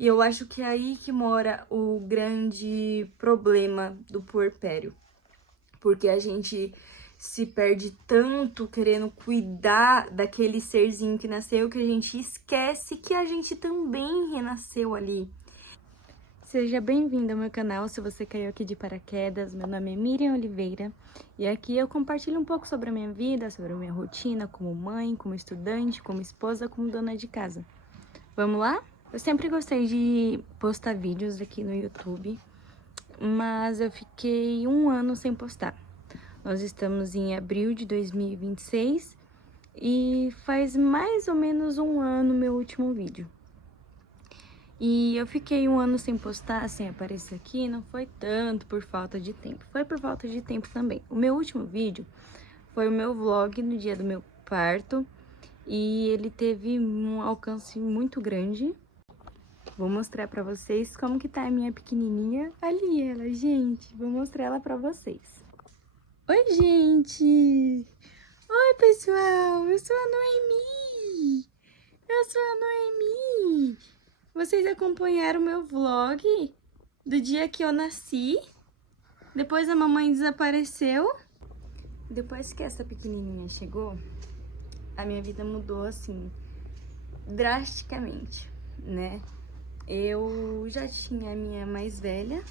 E eu acho que é aí que mora o grande problema do puerpério. Porque a gente se perde tanto querendo cuidar daquele serzinho que nasceu que a gente esquece que a gente também renasceu ali. Seja bem-vindo ao meu canal, se você caiu aqui de paraquedas. Meu nome é Miriam Oliveira e aqui eu compartilho um pouco sobre a minha vida, sobre a minha rotina como mãe, como estudante, como esposa, como dona de casa. Vamos lá? Eu sempre gostei de postar vídeos aqui no YouTube, mas eu fiquei um ano sem postar. Nós estamos em abril de 2026 e faz mais ou menos um ano meu último vídeo. E eu fiquei um ano sem postar, sem aparecer aqui, não foi tanto por falta de tempo, foi por falta de tempo também. O meu último vídeo foi o meu vlog no dia do meu parto e ele teve um alcance muito grande. Vou mostrar pra vocês como que tá a minha pequenininha. Ali ela, gente, vou mostrar ela pra vocês. Oi, gente! Oi, pessoal! Eu sou a Noemi! Eu sou a Noemi! Vocês acompanharam o meu vlog do dia que eu nasci? Depois a mamãe desapareceu. Depois que essa pequenininha chegou, a minha vida mudou assim, drasticamente, né? Eu já tinha a minha mais velha.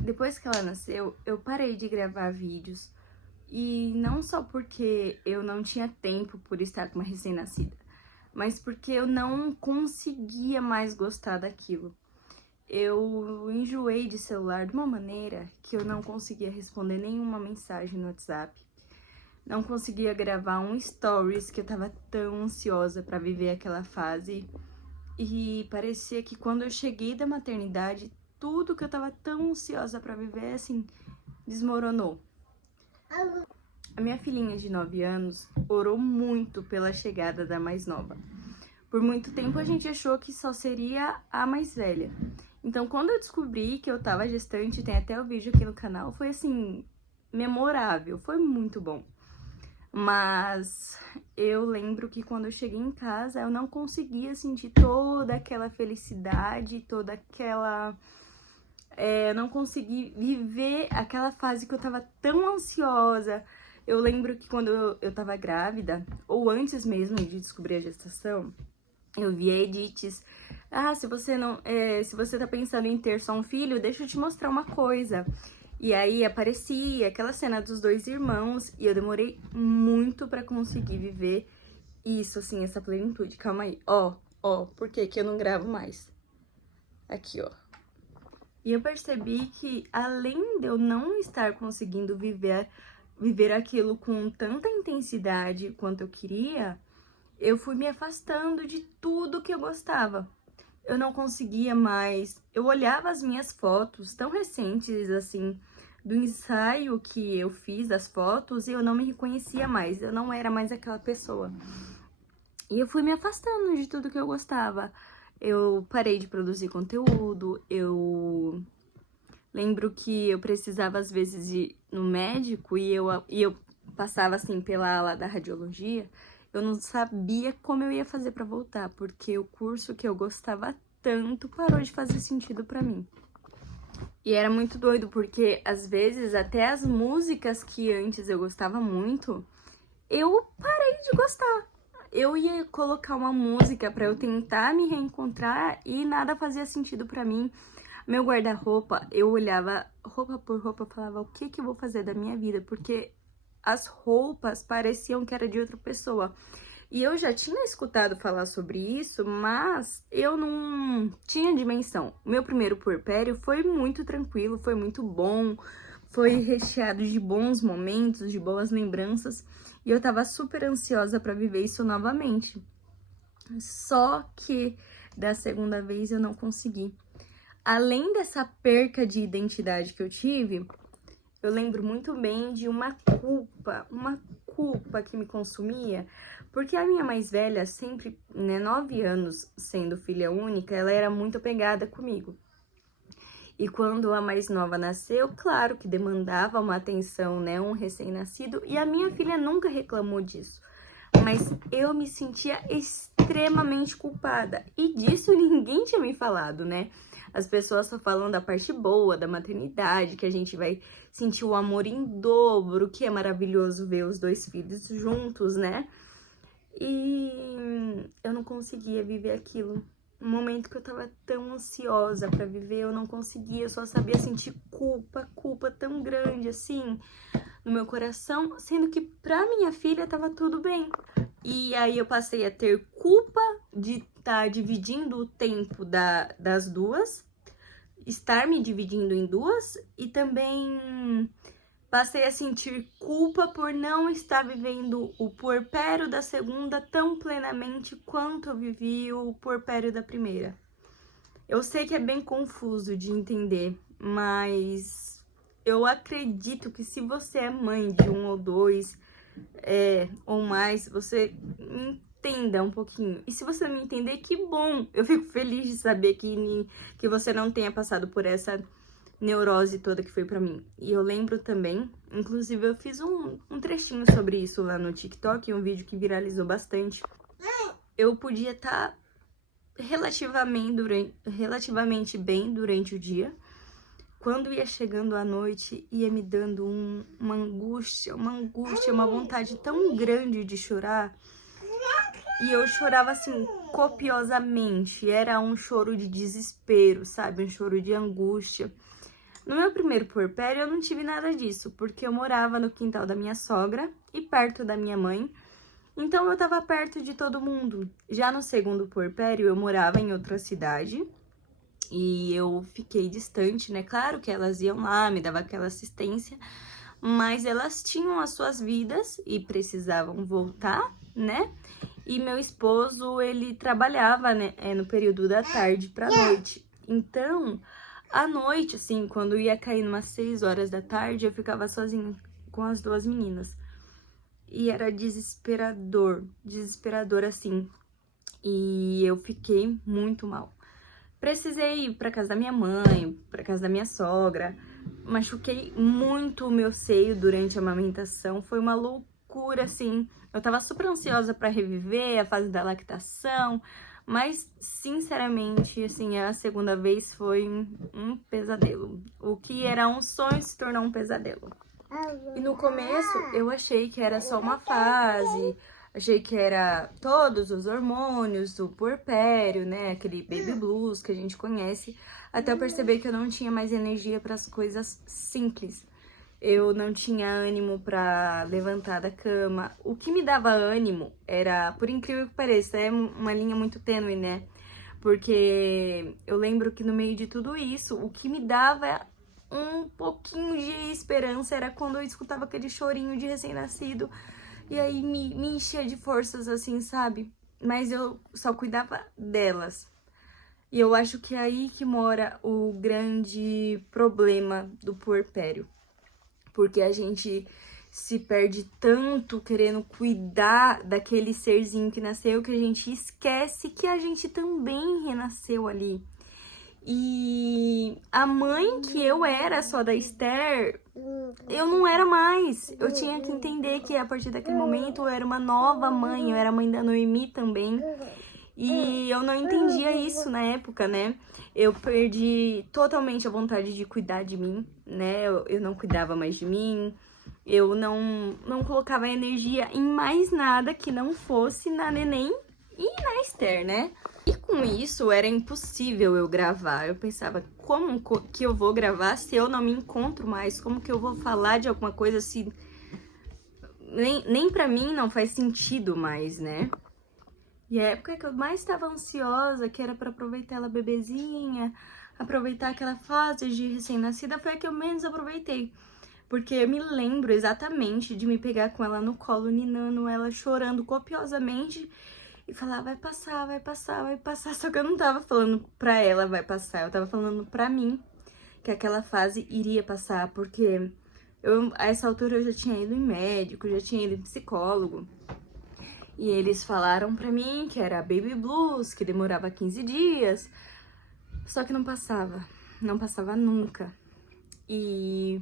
Depois que ela nasceu, eu parei de gravar vídeos. E não só porque eu não tinha tempo por estar com uma recém-nascida, mas porque eu não conseguia mais gostar daquilo. Eu enjoei de celular de uma maneira que eu não conseguia responder nenhuma mensagem no WhatsApp. Não conseguia gravar um stories, que eu tava tão ansiosa pra viver aquela fase. E parecia que quando eu cheguei da maternidade, tudo que eu tava tão ansiosa pra viver, assim, desmoronou. A minha filhinha de 9 anos orou muito pela chegada da mais nova. Por muito tempo a gente achou que só seria a mais velha. Então, quando eu descobri que eu tava gestante, tem até o vídeo aqui no canal, foi assim, memorável, foi muito bom. Mas eu lembro que quando eu cheguei em casa, eu não conseguia sentir toda aquela felicidade, toda aquela... eu não consegui viver aquela fase que eu tava tão ansiosa. Eu lembro que quando eu tava grávida, ou antes mesmo de descobrir a gestação, eu via edits. Ah, se você tá pensando em ter só um filho, deixa eu te mostrar uma coisa. E aí aparecia aquela cena dos dois irmãos e eu demorei muito pra conseguir viver isso, assim, essa plenitude. Calma aí. Ó, por que que eu não gravo mais? Aqui, ó. E eu percebi que além de eu não estar conseguindo viver aquilo com tanta intensidade quanto eu queria, eu fui me afastando de tudo que eu gostava. Eu não conseguia mais. Eu olhava as minhas fotos tão recentes, assim, do ensaio que eu fiz das fotos, e eu não me reconhecia mais. Eu não era mais aquela pessoa. E eu fui me afastando de tudo que eu gostava. Eu parei de produzir conteúdo, eu lembro que eu precisava, às vezes, ir no médico e eu passava, assim, pela ala da radiologia. Eu não sabia como eu ia fazer pra voltar, porque o curso que eu gostava tanto parou de fazer sentido pra mim. E era muito doido, porque, às vezes, até as músicas que antes eu gostava muito, eu parei de gostar. Eu ia colocar uma música pra eu tentar me reencontrar e nada fazia sentido pra mim. Meu guarda-roupa, eu olhava roupa por roupa e falava, o que que eu vou fazer da minha vida? Porque as roupas pareciam que era de outra pessoa. E eu já tinha escutado falar sobre isso, mas eu não tinha dimensão. O meu primeiro puerpério foi muito tranquilo, foi muito bom, foi recheado de bons momentos, de boas lembranças, e eu tava super ansiosa pra viver isso novamente. Só que da segunda vez eu não consegui. Além dessa perca de identidade que eu tive, eu lembro muito bem de uma culpa que me consumia, porque a minha mais velha, sempre, né, 9 anos sendo filha única, ela era muito apegada comigo. E quando a mais nova nasceu, claro que demandava uma atenção, né? Um recém-nascido. E a minha filha nunca reclamou disso. Mas eu me sentia extremamente culpada. E disso ninguém tinha me falado, né? As pessoas só falam da parte boa, da maternidade, que a gente vai sentir o amor em dobro, que é maravilhoso ver os 2 filhos juntos, né? E eu não conseguia viver aquilo. No momento que eu tava tão ansiosa pra viver, eu não conseguia, eu só sabia sentir culpa tão grande assim no meu coração, sendo que pra minha filha tava tudo bem. E aí eu passei a ter culpa de estar dividindo o tempo das duas, estar me dividindo em duas, e também passei a sentir culpa por não estar vivendo o puerpério da segunda tão plenamente quanto eu vivi o puerpério da primeira. Eu sei que é bem confuso de entender, mas eu acredito que se você é mãe de 1 ou 2 ou mais, você entenda um pouquinho. E se você não entender, que bom! Eu fico feliz de saber que você não tenha passado por essa neurose toda que foi pra mim. E eu lembro também, inclusive eu fiz um trechinho sobre isso lá no TikTok, um vídeo que viralizou bastante. Eu podia estar relativamente bem durante o dia. Quando ia chegando à noite, ia me dando uma angústia, uma vontade tão grande de chorar. E eu chorava assim, copiosamente. Era um choro de desespero, sabe? Um choro de angústia. No meu primeiro puerpério, eu não tive nada disso, porque eu morava no quintal da minha sogra e perto da minha mãe. Então, eu tava perto de todo mundo. Já no segundo puerpério, eu morava em outra cidade e eu fiquei distante, né? Claro que elas iam lá, me davam aquela assistência, mas elas tinham as suas vidas e precisavam voltar, né? E meu esposo, ele trabalhava, né, no período da tarde pra noite. Então, à noite, assim, quando ia cair umas 6 horas da tarde, eu ficava sozinha com as 2 meninas. E era desesperador assim. E eu fiquei muito mal. Precisei ir pra casa da minha mãe, pra casa da minha sogra. Machuquei muito o meu seio durante a amamentação. Foi uma loucura, assim. Eu tava super ansiosa pra reviver a fase da lactação. Mas, sinceramente, assim, a segunda vez foi um pesadelo. O que era um sonho se tornou um pesadelo. E no começo, eu achei que era só uma fase, achei que era todos os hormônios do puerpério, né? Aquele baby blues que a gente conhece, até eu perceber que eu não tinha mais energia para as coisas simples. Eu não tinha ânimo para levantar da cama. O que me dava ânimo era, por incrível que pareça, é uma linha muito tênue, né? Porque eu lembro que no meio de tudo isso, o que me dava um pouquinho de esperança era quando eu escutava aquele chorinho de recém-nascido. E aí me enchia de forças, assim, sabe? Mas eu só cuidava delas. E eu acho que é aí que mora o grande problema do puerpério. Porque a gente se perde tanto querendo cuidar daquele serzinho que nasceu, que a gente esquece que a gente também renasceu ali. E a mãe que eu era só da Esther, eu não era mais. Eu tinha que entender que a partir daquele momento eu era uma nova mãe, eu era mãe da Noemi também. E eu não entendia isso na época, né? Eu perdi totalmente a vontade de cuidar de mim, né? Eu não cuidava mais de mim. Eu não colocava energia em mais nada que não fosse na neném e na Esther, né? E com isso era impossível eu gravar. Eu pensava, como que eu vou gravar se eu não me encontro mais? Como que eu vou falar de alguma coisa se nem pra mim não faz sentido mais, né? E a época que eu mais estava ansiosa, que era pra aproveitar ela bebezinha, aproveitar aquela fase de recém-nascida, foi a que eu menos aproveitei. Porque eu me lembro exatamente de me pegar com ela no colo, ninando ela, chorando copiosamente e falar, vai passar, vai passar, vai passar. Só que eu não tava falando pra ela, vai passar, eu tava falando pra mim que aquela fase iria passar, porque a essa altura eu já tinha ido em médico, já tinha ido em psicólogo. E eles falaram pra mim que era baby blues, que demorava 15 dias, só que não passava. não passava nunca. E,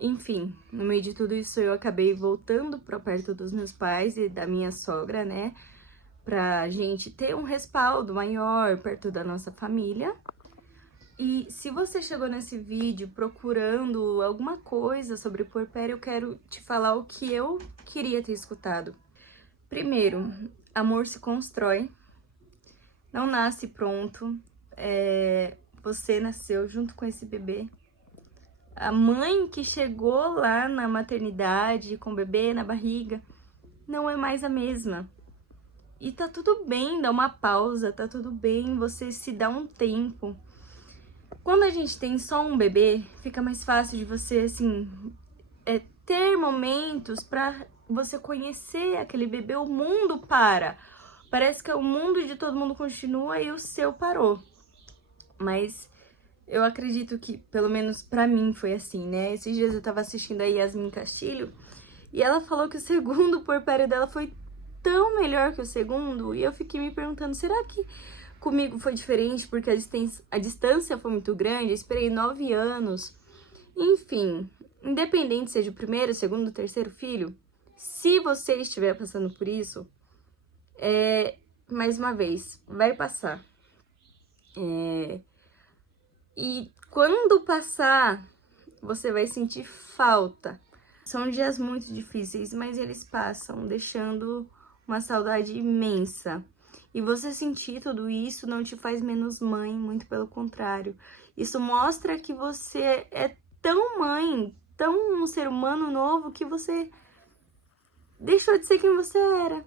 enfim, no meio de tudo isso eu acabei voltando pra perto dos meus pais e da minha sogra, né? Pra gente ter um respaldo maior perto da nossa família. E se você chegou nesse vídeo procurando alguma coisa sobre puerpério, eu quero te falar o que eu queria ter escutado. Primeiro, amor se constrói, não nasce pronto, você nasceu junto com esse bebê. A mãe que chegou lá na maternidade com o bebê na barriga não é mais a mesma. E tá tudo bem dar uma pausa, tá tudo bem você se dar um tempo. Quando a gente tem só um bebê, fica mais fácil de você, assim, ter momentos pra você conhecer aquele bebê. O mundo para. Parece que o mundo de todo mundo continua e o seu parou. Mas eu acredito que, pelo menos pra mim, foi assim, né? Esses dias eu tava assistindo a Yasmin Castilho e ela falou que o segundo puerpério dela foi tão melhor que o segundo. E eu fiquei me perguntando, será que comigo foi diferente porque a distância foi muito grande? Eu esperei 9 anos. Enfim, independente seja o primeiro, o segundo, o terceiro filho, se você estiver passando por isso, mais uma vez, vai passar. E quando passar, você vai sentir falta. São dias muito difíceis, mas eles passam, deixando uma saudade imensa. E você sentir tudo isso não te faz menos mãe, muito pelo contrário. Isso mostra que você é tão mãe, tão um ser humano novo, que você deixou de ser quem você era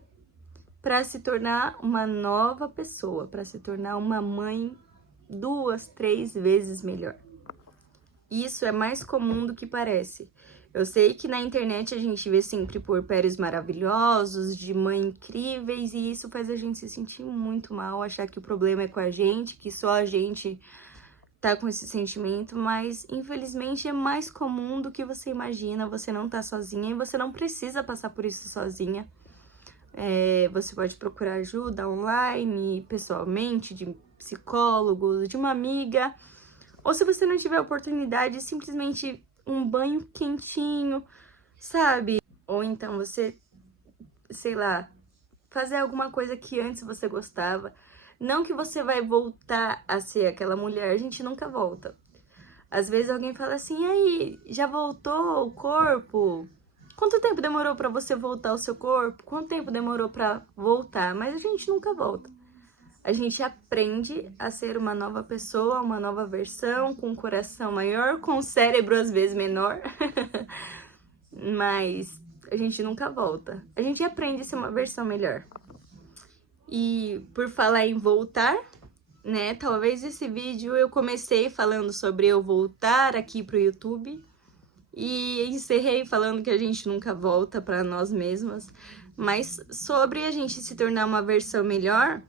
para se tornar uma nova pessoa, para se tornar uma mãe 2, 3 vezes melhor. Isso é mais comum do que parece. Eu sei que na internet a gente vê sempre puerpérios maravilhosos, de mãe incríveis, e isso faz a gente se sentir muito mal, achar que o problema é com a gente, que só a gente tá com esse sentimento, mas infelizmente é mais comum do que você imagina. Você não tá sozinha e você não precisa passar por isso sozinha. Você pode procurar ajuda online, pessoalmente, de psicólogos, de uma amiga, ou se você não tiver oportunidade, simplesmente um banho quentinho, sabe? Ou então você, sei lá, fazer alguma coisa que antes você gostava. Não que você vai voltar a ser aquela mulher, a gente nunca volta. Às vezes alguém fala assim, e aí, já voltou o corpo? Quanto tempo demorou pra você voltar ao seu corpo? Quanto tempo demorou pra voltar? Mas a gente nunca volta. A gente aprende a ser uma nova pessoa, uma nova versão, com um coração maior, com um cérebro às vezes menor. Mas a gente nunca volta. A gente aprende a ser uma versão melhor. E por falar em voltar, né? Talvez esse vídeo eu comecei falando sobre eu voltar aqui pro YouTube e encerrei falando que a gente nunca volta pra nós mesmas. Mas sobre a gente se tornar uma versão melhor,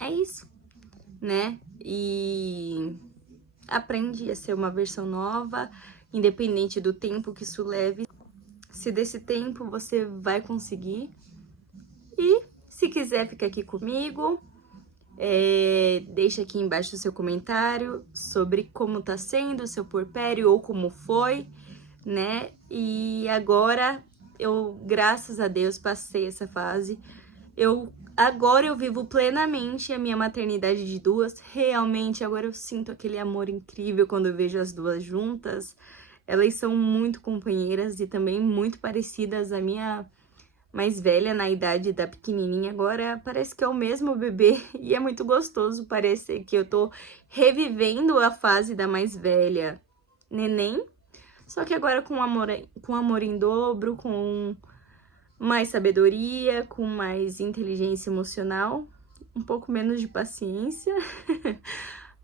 é isso, né? E aprende a ser uma versão nova, independente do tempo que isso leve. Se desse tempo você vai conseguir. E se quiser ficar aqui comigo, deixa aqui embaixo o seu comentário sobre como tá sendo o seu puerpério ou como foi, né? E agora eu, graças a Deus, passei essa fase. Agora eu vivo plenamente a minha maternidade de 2. Realmente, agora eu sinto aquele amor incrível quando eu vejo as 2 juntas. Elas são muito companheiras e também muito parecidas. A minha mais velha, na idade da pequenininha, agora parece que é o mesmo bebê. E é muito gostoso, parece que eu tô revivendo a fase da mais velha neném. Só que agora com amor em dobro, com mais sabedoria, com mais inteligência emocional, um pouco menos de paciência.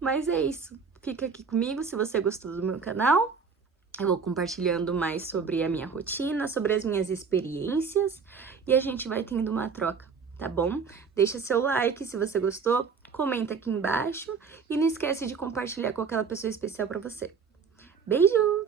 Mas é isso. Fica aqui comigo se você gostou do meu canal. Eu vou compartilhando mais sobre a minha rotina, sobre as minhas experiências e a gente vai tendo uma troca, tá bom? Deixa seu like se você gostou, comenta aqui embaixo e não esquece de compartilhar com aquela pessoa especial pra você. Beijo!